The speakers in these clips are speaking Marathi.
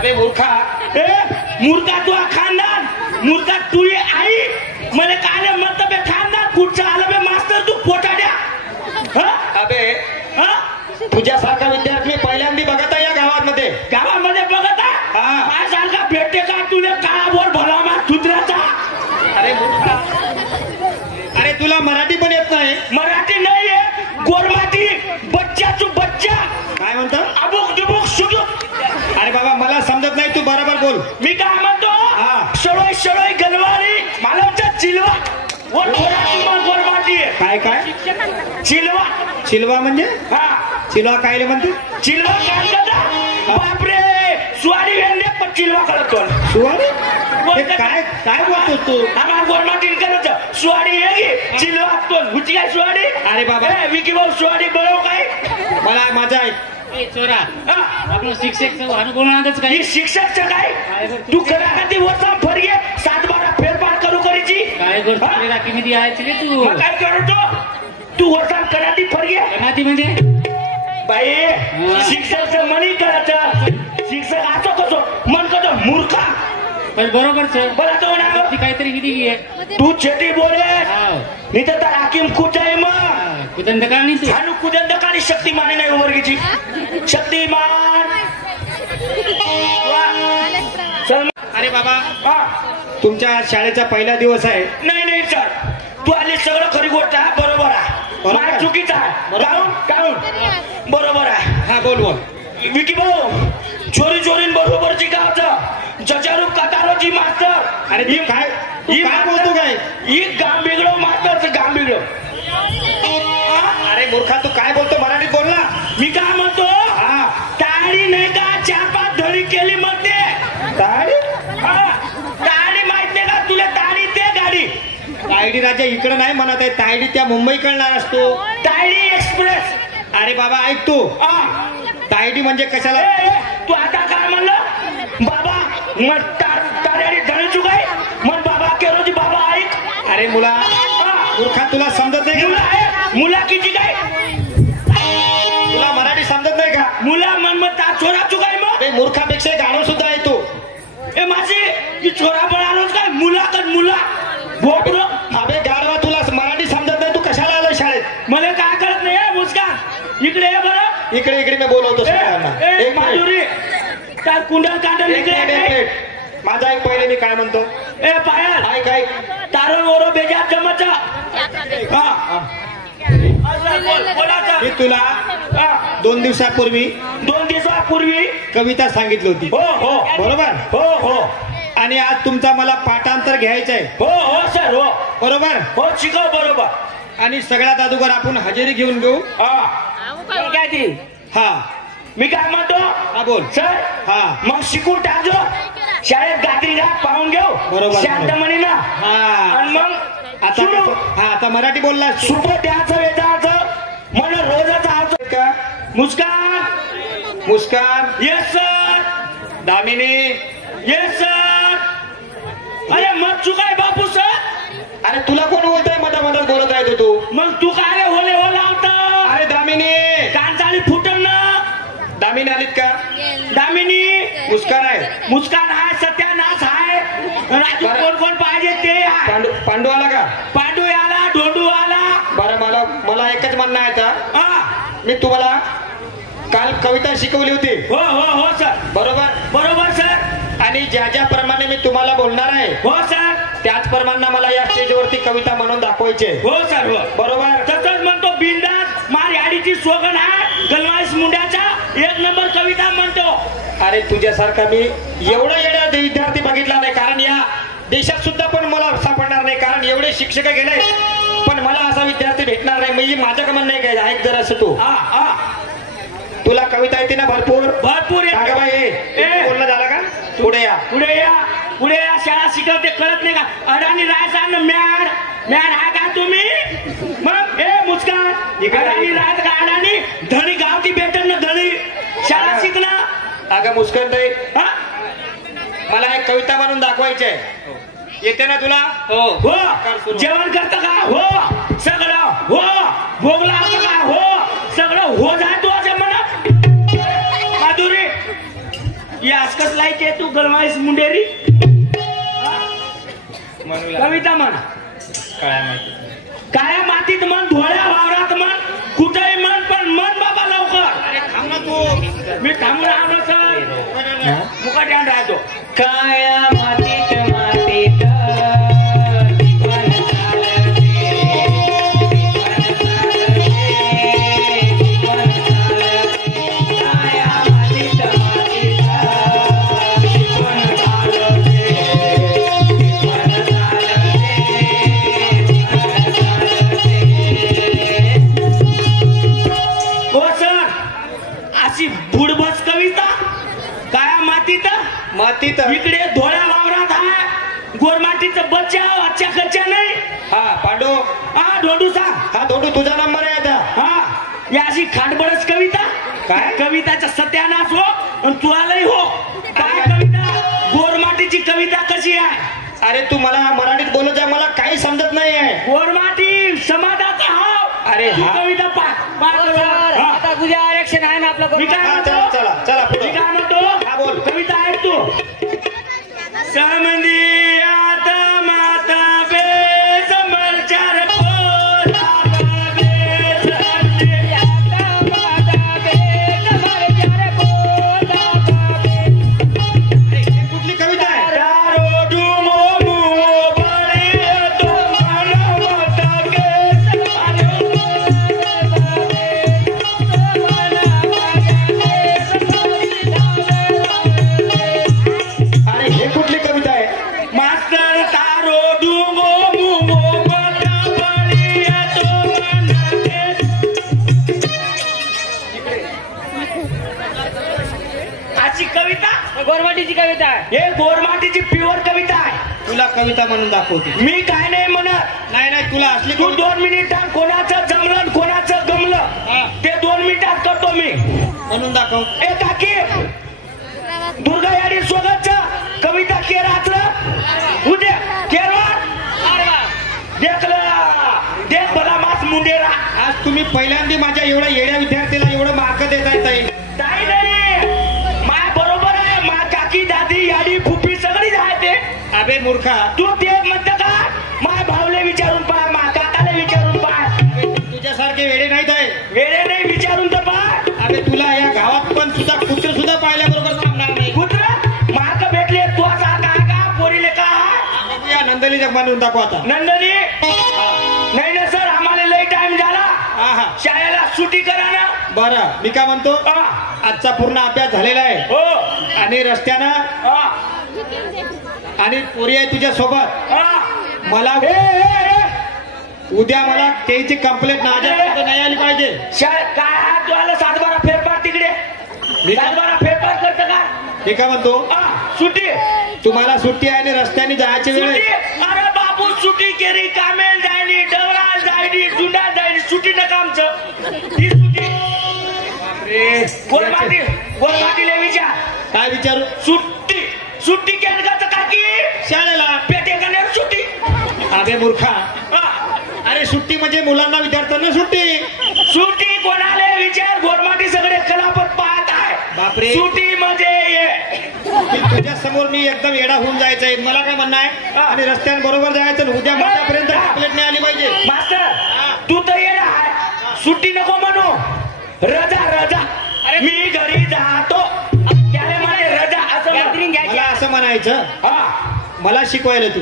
अबे मूर्खा, मूर्खा तू खानदान, मूर्खा तू आई मला काय म्हणत बे खानदान कुठचं आलं बे मास्तर तू पोटाड्या. अबे तुझ्यासारखा विद्यार्थी पहिल्यांदा बघत आहे या गावामध्ये बघत आहे. माझ्यासारखा भेटते का तुला काळावर भला मार तुत्र्याचा. अरे मूर्खा, अरे तुला मराठी पण येत नाही. मराठी नाही आहे, गोरमाटी बच्चा तू बच्चा. काय म्हणतो? अबुक दुबुक सुजुक. अरे बाबा मला समजत नाही, तू बरोबर बोल. मी काय म्हणतो? शळोय शळोय गलवारी मला चिलवा गोरमाटी. काय काय चिलवा? चिलवा म्हणजे? चिलवा काय म्हणते? चिलवा काय करता? बापरे स्वारी वेंदे पण चिलवा कळतो. स्वारी काय काय बोलतो तू? आम्हाला गोरमाटी करत स्वारी हे चिलवा तो हुची काय स्वारी? अरे बाबा विकी भाऊ स्वारी बरोबर काय मला माझा चोरा आपलं शिक्षक अनुगुणातच काही शिक्षकचं काय तू करा का ती वरचा फरगे 7-12 फेरफार करू करीची काय करतो किती आहे रे तू? काय करतो तू वरचा करा ती फरगे नाती म्हणजे बाई शिक्षकचं मनी करायचं. शिक्षक असं कसो मन कसो मूर्खा बरोबर बोला तो ना काहीतरी किती आहे तू छेटी बोले नाही तर हाकीम कुठ आहे मग कुदंडकाळी आणि कुदंडकाळी शक्तिमान नाही वर्गीची शक्तिमान. अरे बाबा तुमच्या शाळेचा पहिला दिवस आहे. नाही सर तू आली सगळं खरी गोष्ट आहे. बरोबर आहे, चुकीचं आहे. काऊन बरोबर आहे. हा बोल बोल. विकी भाऊ चोरी चोरीन बरोबरची गावचं जजारूप कतारोची मास्तर. अरे काय बोलतो काय? ही गाम बिघडव मास्तर गाम बिघडव. अरे मूर्खा तू काय बोलतो? मराठीत बोल ना. मी काय म्हणतो? ताडी नाही का 4-5 धडी केली म्हणते. ताडी? ताडी माहित नाही का तुला? ताडी ते गाडी तायडी राजा इकडे नाही म्हणत आहे, तायडी त्या मुंबई कळणार असतो. तायडी एक्सप्रेस. अरे बाबा ऐक तू, तायडी म्हणजे कशाला? तू आता काय म्हणलं बाबा मग तारेडी धडी चुकाय मग बाबा केरोजी बाबा ऐक. अरे मुला मूर्खा तुला समजत नाही का? मुला किती काय तुला मराठी समजत नाही का? मुला मन मग छोरा चुकाय मग मूर्खापेक्षा गाणं सुद्धा आहे तू. ए माझी की छोरा बनारोच काय मुला तर मुला भोटरो. अबे गाडवा तुला मराठी समजत नाही, तू कशाला आलो शाळेत? मला काय कळत नाही. मुस्कान इकडे ये बरं. इकडे मी बोलवतो सगळ्यांना. एक माधुरी काय कुंडल कांडल इकडे. माझा एक पहिले मी काय म्हणतो. ए पायल ऐक ऐक. तारण ओरो बेजा चमचा. मी तुला 2 दिवसापूर्वी कविता सांगितली होती. हो बरोबर हो. आणि आज तुमचा मला पाठांतर घ्यायचं आहे. हो सर हो बरोबर हो शिकव बरोबर. आणि सगळ्यात अगोदर आपण हजेरी घेऊन घेऊ. काय ती मी काय म्हणतो? हा बोल सर. मग शिकून टाकजो शाळेत गाठी घाट पाहून घेऊ. बरोबर शांतमणी ना. आणि मग आता मराठी बोलला. सुपर द्यायचं वेचायचं मला रोजच आवडतं का? Muskan. Yes sir. Damini. Yes sir. अरे मग चुकाय बापू सर. अरे तुला कोण बोलतोय? मधात बोलत राहतो तू. मग तू काय होले हो लावतं? अरे दामिनी कान चाली फुटन ना. दामिनी आलीत का? दामिनी. मुस्कान आहे. मुस्कान आहे. सत्यानाश आहे. राजू कोण पाहिजे ते आहे. पांडू आला का? पांडू आला. ढोंडू आला. बरं मला एकच म्हणणं आहे आता. मी तुम्हाला काल कविता शिकवली होती. हो सर. बरोबर सर. आणि ज्याप्रमाणे मी तुम्हाला बोलणार आहे हो सर त्याचप्रमाणे मला या स्टेजवरती कविता म्हणून दाखवायचे. हो सर हो बरोबर. तसंच म्हणतो बिंदास मार याडीची सोगन आहे गलवाईस मुंड्याचा 1 नंबर कविता म्हणतो. अरे तुझ्यासारखा मी एवढा येड्या विद्यार्थी बघितला नाही, कारण या देशात सुद्धा पण मला सापडणार नाही, कारण एवढे शिक्षक गेले पण मला असा विद्यार्थी भेटणार नाही. म्हणजे माझं म्हणणं नाही काय. ऐक जरा असं तू तुला कविता येते ना? भरपूर बोलणं झालं का? पुढे या. शाळा शिकवते कळत नाही का? अडाणी राहायचा मॅड आहे का तुम्ही? मग मुस्कान अडाणी राहत का? अडाणी धणी गावती भेटत ना धणी शाळा शिकणं. अगं मुस्कान ताई मला एक कविता म्हणून दाखवायची येते ना तुला? हो. जेवण करतं का? हो सगळं हो. भोग लावतं का? हो सगळं हो. जाय तू असं म्हणा. माधुरी ये आज कसला आहे तू गलमाईस मुंडेरी कविता म्हण काळ्या मातीत म्हण धोळ्या वावरात म्हण कुठेही म्हण पण म्हण बाबा लवकर मी थांबून आलो सर मुकाट्यान राहतो काळ्या मातीत मातीत बुडबस कविता काळ्या मातीत मातीत इकडे धोळ्या वावरात आहे गोरमाटीचं बच्चा अच्छा कच्चा नाही हा पांडू हा धोंडू सांग हा धोंडू तुझा नंबर आहे आता हा या अशी खाटबळच कविता काय? कविताचा सत्यानाश हो आणि तुलाही हो काय कविता गोरमाटीची कविता कशी आहे अरे तू मला मराठीत बोलत जा मला काही समजत नाही आहे गोरमाटी समाजाचा हाव अरे तू हा. कविता हा. आता तुझ्या आरक्षण आहे ना आपलं मी काय हा, म्हणतो? चला चला चला पुढे मी काय म्हणतो हा, बोल. कविता ऐक तू समंदी आता माता बेस मलचार पोला बेस हरते आता माता बेस मलचार पोला हे कुठली कविता आहे दारो डुमो मुओ बळी तो मानवता केस अरे हे कुठली कविता आहे मास्तर तारो डुमो मुओ बळी तो अशी कविता गोरवाटीची कविता आहे हे गोरमाटीची प्युअर कविता आहे तुला कविता म्हणून दाखवते मी काय नाही म्हणत नाही नाही तुला असली तू 2 मिनिटात कोणाचं जमलं आणि कोणाचं हा. गमलं ते 2 मिनिटात करतो मी म्हणून दाखव ए काकी दुर्गा याडी सोबतच कविता केराचं उद्या केरळ देख बघा मास मुंडेरा आज तुम्ही पहिल्यांदा माझ्या एवढ्या येड्या विद्यार्थीला एवढं मार्क देत आहे ताई ताई नाही माय बरोबर आहे मा काकी दादी याडी फुफी सगळीच आहे ते अबे मूर्खा तू ते म्हणतं का माय भावले विचारून पाय मा काकाला विचारून पाय तुझ्यासारखे वेडे नाहीत आहे वेळे नाही विचारून तर पाय अबे तुला या गावात पण सुद्धा कुत्र सुद्धा पाहिल्याबरोबर थांबणार नाही कुत्र मार्क भेटले तू असा काय का पोरीले का या नंदनीच्या बनवून दाखव आता नंदनी नाही ना सर आम्हाला लई टाइम झाला हा हा शाळेला सुट्टी करा ना बरं मी काय म्हणतो हा. आजचा पूर्ण अभ्यास झालेला आहे हो आणि रस्त्यानं हा. आणि पोरी आहे तुझ्या सोबत हा. मला उद्या मला त्याची कंप्लेंट नाही आली पाहिजे शाळेत काय हात धुवायला 7-12 फेरफार तिकडे 7-12 फेरफार करतं का मी काय म्हणतो हा, सुट्टी तुम्हाला सुट्टी आहे आणि रस्त्याने जायची वेळ सुट्टी आहे. अरे बाबू सुट्टी केली कामेल जायली डवळा जायली डुंडा जायली सुट्टी नका आमचं ही सुट्टी गोरमाटीले विचार काय विचारू सुट्टी केली का काकी शाळेला पेटे का सुट्टी अबे मूर्खा हा. अरे सुट्टी म्हणजे मुलांना विद्यार्थ्यांना सुट्टी कोणाला विचार गोरमाटी सगळे कलापत पाहत आहे बापरे. सुट्टी म्हणजे तुझ्या समोर मी एकदम येडा होऊन जायचं आहे मला काय म्हणणं आहे आणि रस्त्याने बरोबर जायचं आणि उद्या माझ्यापर्यंत कंप्लेंट नाही आली पाहिजे मास्तर तू तर येणार आहे सुट्टी नको म्हणू रजा मी घरी जातो त्याला माझे रजा असं मला असं म्हणायचं हा मला शिकवायला तू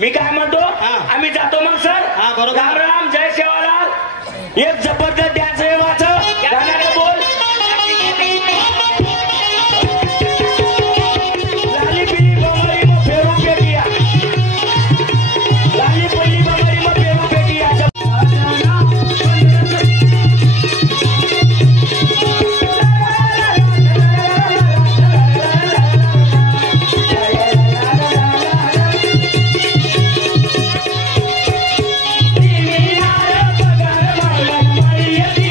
मी काय म्हणतो हा. आम्ही जातो मग सर हा, बरोबर. राम राम जय सेवालाल एक जबरदस्त डान्स आहे वाचं गाण्याला बोल लाली पिली बंगाली मग फेरू पेटिया लाली पिली बंगाली मग फेरू पेटिया पगार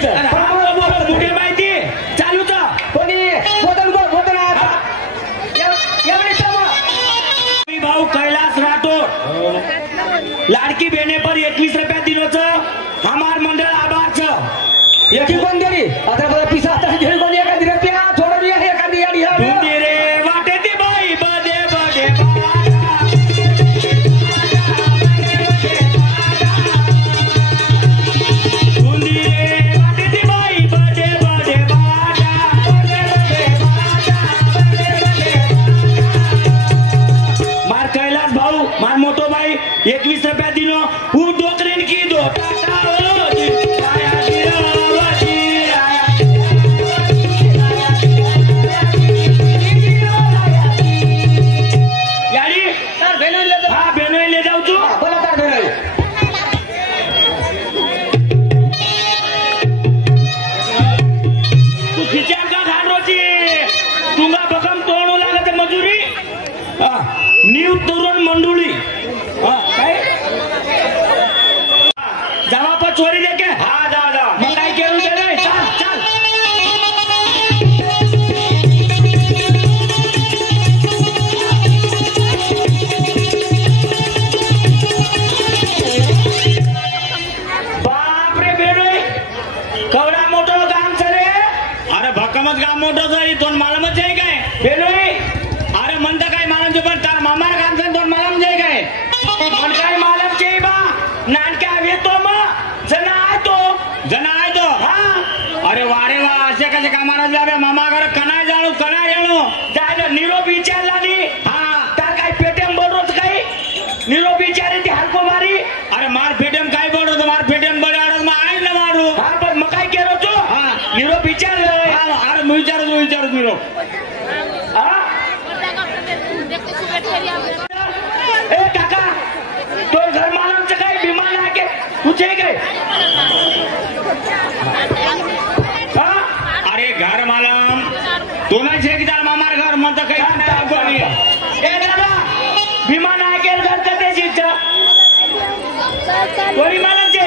घ्यायचं अरे हा बोल मोठे माहिती चालूच कोणी बोलून मी भाऊ कैलास राठोड लाडकी बहने पर 21 रुपया दिनोचं हमार मंडळ आभारचं एकी कोण दिली आता मला पिसा आता घेऊन कोणी एखादी रुपया थोडं बी आहे एखादी आणि धुंदी रे वाटे ती बाई बदे बदे धुंदी रे वाटे ती बाई बदे बदे मार कैलास भाऊ मार मोठो भाई 21 रुपया दिनो हु डोकरीन की दो न्यू तरुण मंडुळी काय जावा पर चोरी देके हा जा मग काय केलं ते रे चल बाप रे बेडोय कवडा मोठं काम रे अरे भक्कमच काम मोठं आहे दोन मालमच आहे काय बेडोय अरे म्हणता काय मालमचे पण तार मामा काम दोन मालम जाय काय मन काय मालम चे बा नानक्या येतो मग जना आहे तो हा अरे वारे वा असे कसे कामाला जावे मामा घर कनाय जाणू जायला निरोप विचारला नी हा तार काय पेटीएम बोलरोच काही निरोप विचारे ती हलको मारी अरे मार पेटीएम काय बोलतो मार पेटीएम बडे आडस मग आहे ना मारू हा पण मग काय केलो तू हा निरोप विचार अरे मी विचारतो निरोप हा ए काका तो घर मालमचं काय विमान आहे के तुझे काय हा अरे घर मालम तू नाही छे की तार मामार घर म्हणता काही ए दादा विमान आहे के घर कते शिट कोणी मालमचे